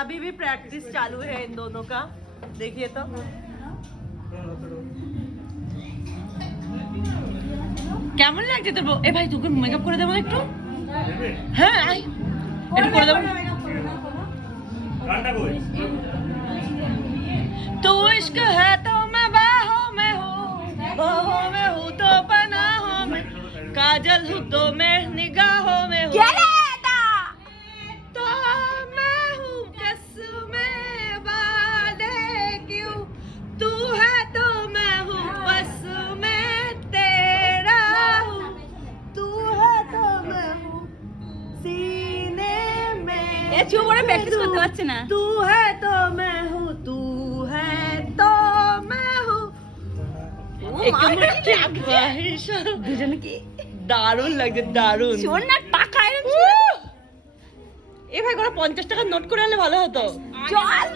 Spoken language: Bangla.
अभी भी प्रैक्टिस चालू है इन दोनों का। देखिए तो কেমন লাগছে তোর? এ ভাই তোকে মেকআপ করে দেবো একটু। হ্যাঁ আই একটু করে দেবো। तो इश्क है तो मैं बाहों में हूँ तो पनाहों में, काजल हूँ तो मैं निगाहों में हूँ, तो मैं हूँ कसमें वादे क्यों, तू है तो मैं हूँ बस मैं तेरा हूँ, तू है तो मैं हूँ सीने में, চুপ করে প্র্যাকটিস করতে পারছে না। तू है तो मैं हूँ, तू है तो मैं हूँ। দুজন কি দারুণ লাগছে, দারুণ। শোন না টাকা এ ভাই কোনো 50 টাকার নোট করে আনলে ভালো হতো। চল